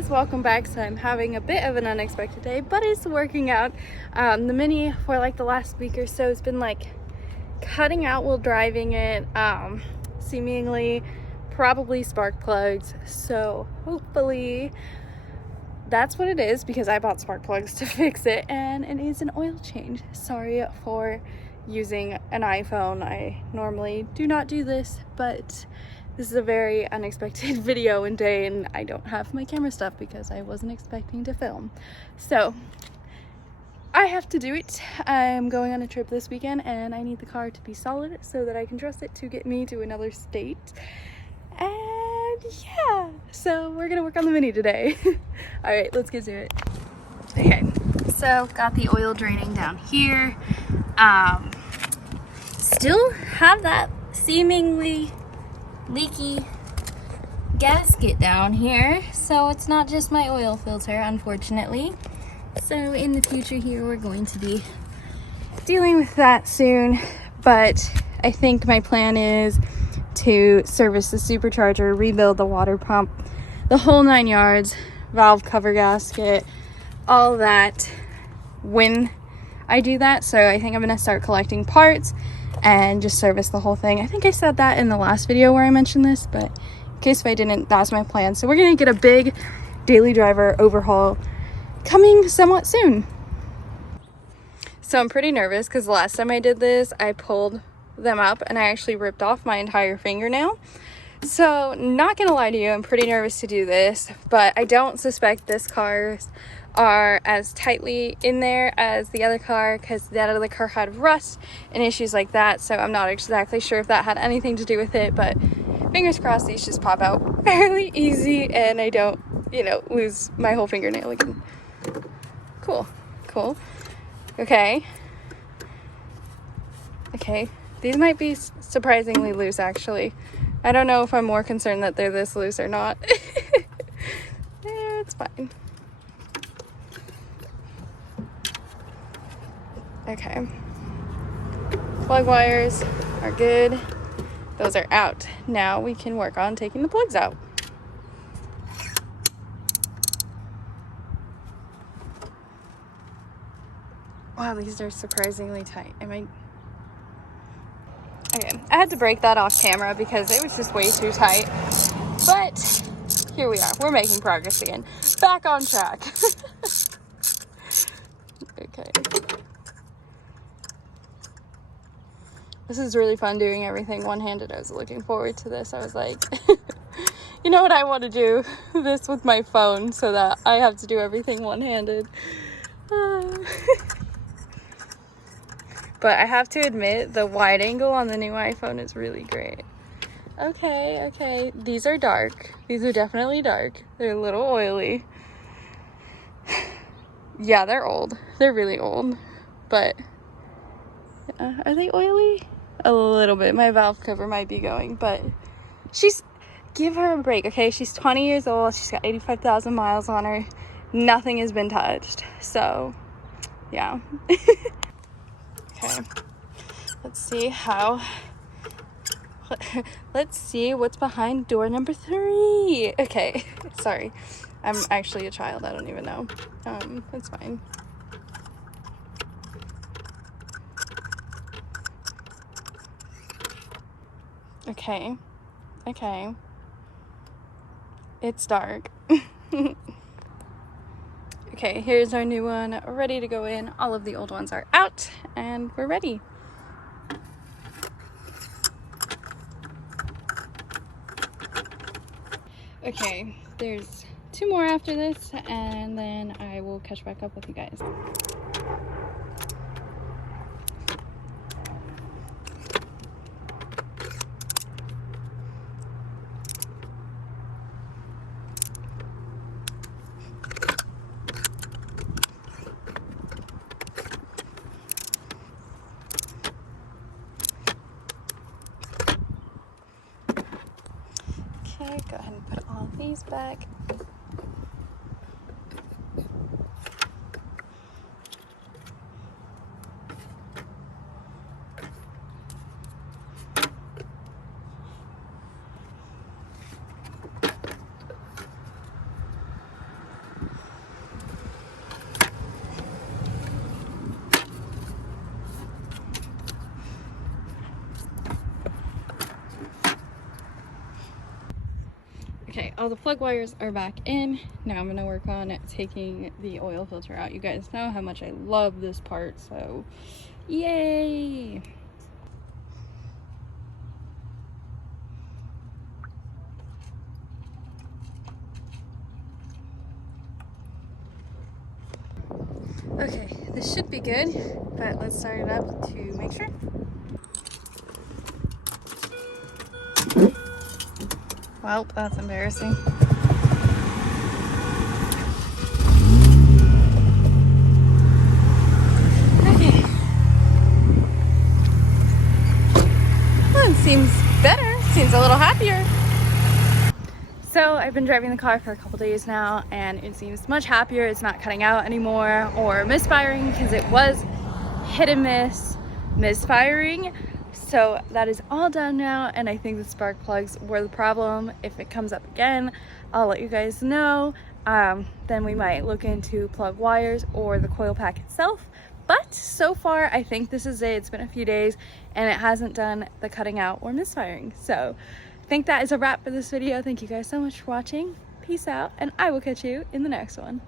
guys, welcome back. So I'm having a bit of an unexpected day, but it's working out. The Mini for like the last week or so has been like cutting out while driving it, seemingly probably spark plugs. So hopefully that's what it is, because I bought spark plugs to fix it, and it is an oil change. Sorry for using an iPhone. I normally do not do this, but this is a very unexpected video and day, and I don't have my camera stuff because I wasn't expecting to film. So I have to do it. I'm going on a trip this weekend and I need the car to be solid so that I can trust it to get me to another state. And yeah, so we're gonna work on the Mini today. All right, let's get to it. Okay, so got the oil draining down here. Still have that seemingly leaky gasket down here, so it's not just my oil filter, unfortunately. So in the future here, we're going to be dealing with that soon, but I think my plan is to service the supercharger, rebuild the water pump, the whole 9 yards, valve cover gasket, all that when I do that. So I think I'm gonna start collecting parts and just service the whole thing. I think I said that in the last video where I mentioned this, but in case if I didn't, that's my plan. So we're gonna get a big daily driver overhaul coming somewhat soon. So I'm pretty nervous because the last time I did this, I pulled them up and I actually ripped off my entire fingernail. So not gonna lie to you, I'm pretty nervous to do this, but I don't suspect this car's are as tightly in there as the other car, because that other car had rust and issues like that. So I'm not exactly sure if that had anything to do with it, but fingers crossed these just pop out fairly easy and I don't, you know, lose my whole fingernail again. Cool. Okay, these might be surprisingly loose, actually. I don't know if I'm more concerned that they're this loose or not. It's fine. Okay, plug wires are good. Those are out. Now we can work on taking the plugs out. Wow, these are surprisingly tight. Okay, I had to break that off camera because it was just way too tight. But here we are. We're making progress again. Back on track. Okay. This is really fun doing everything one-handed. I was looking forward to this. I was like, you know what, I want to do this with my phone so that I have to do everything one-handed. But I have to admit, the wide angle on the new iPhone is really great. Okay. These are dark. These are definitely dark. They're a little oily. Yeah, they're old. They're really old. But are they oily? A little bit. My valve cover might be going, but give her a break, okay? She's 20 years old. She's got 85,000 miles on her. Nothing has been touched. So, yeah. Okay. Let's see what's behind door number 3. Okay. Sorry. I'm actually a child. I don't even know. It's fine. Okay. It's dark. Okay, here's our new one ready to go in. All of the old ones are out and we're ready. Okay, there's 2 more after this and then I will catch back up with you guys. Okay, go ahead and put all of these back. all the plug wires are back in. Now I'm gonna work on taking the oil filter out. You guys know how much I love this part, so yay! Okay, this should be good, but let's start it up to make sure. Well, that's embarrassing. Okay. Well, it seems better. Seems a little happier. So I've been driving the car for a couple days now, and it seems much happier. It's not cutting out anymore or misfiring, because it was hit and miss misfiring. So that is all done now, and I think the spark plugs were the problem. If it comes up again, I'll let you guys know. Then we might look into plug wires or the coil pack itself. But so far, I think this is it. It's been a few days, and it hasn't done the cutting out or misfiring. So I think that is a wrap for this video. Thank you guys so much for watching. Peace out, and I will catch you in the next one.